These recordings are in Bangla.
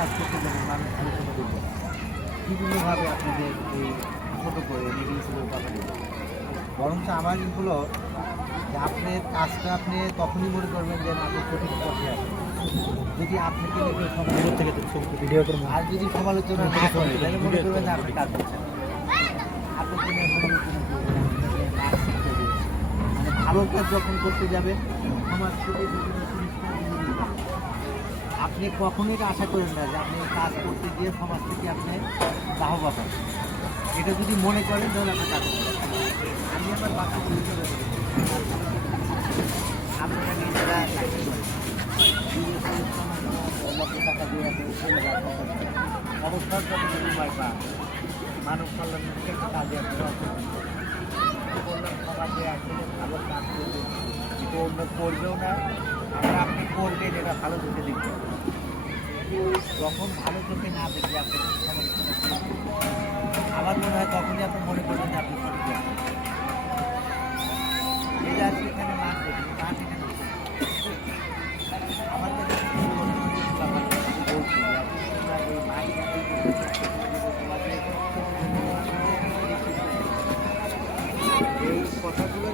কাজ করতে যাবেন মানুষ আলোচনা করবে বিভিন্নভাবে আপনাদের এই ছোটো করে নেগেটিভ কথা দেবেন। বরঞ্চ আমার হলো যে আপনার কাজটা আপনি তখনই মনে করবেন যে আপনি কঠিন পথে আছেন যদি আপনাকে ভিডিও থেকে ভিডিও করবেন আর যদি সমালোচনা না করে তাহলে মনে করবেন যে আপনি কাজ করছেন। আপনার জন্য সমালোচনা করবেন, মানে ভালো কাজ যখন করতে যাবেন সমাজ থেকে বিভিন্ন জিনিসটা আপনি কখনোই এটা আশা করেন না যে আপনি কাজ করতে গিয়ে সমাজ থেকে আপনি বাহবা পাবেন। এটা যদি মনে করেন তাহলে আপনার কাজ করবেন। আমি আমার বাচ্চা আপনারা নিজেরা চাকরি করেন, লক্ষ টাকা দিয়ে অবসর যত বিনিময় পান মানব কল্যাণের একটা কাজে বললাম সমাজে আসলে ভালো কাজ করবে কিন্তু অন্য করবেও না আবার আপনি করবেন এটা ভালো চোখে দেখবেন। যখন ভালো চোখে না দেখলে আপনি সমালোচনা আমার মনে হয় তখনই আপনি মনে করবেন যে আপনি সঠিক আছেন। এই যে আজকে এখানে নাচ দেখি নাচ এখানে আমার কাছে এই কথাগুলো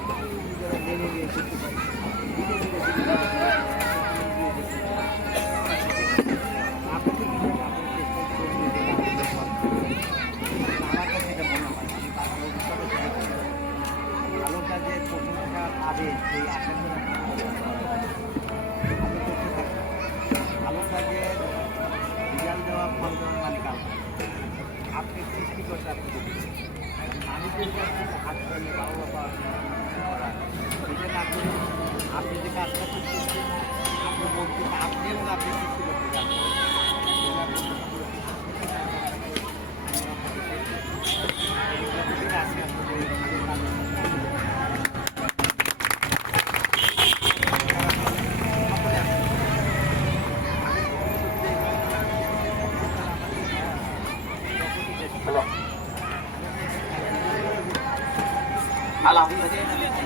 নিজেরা মেনে নিয়ে করতে পারি আমার কাছে এটা মনে হয় ভালো কাজের প্রশংসা পাবে সেই আশা করে ভালো কাজে রেজাল্ট দেওয়া ফল দেওয়ার মালিক আপনি সৃষ্টি করতে আপনি মানুষের কাছে হাত ধরে বাবা করা এটা না করে আপনি যে কাজটা করতেছেন আপনি বলতে আপনি এবং আপনি সৃষ্টি করতে জানবেন। আলহামদুলিল্লাহ।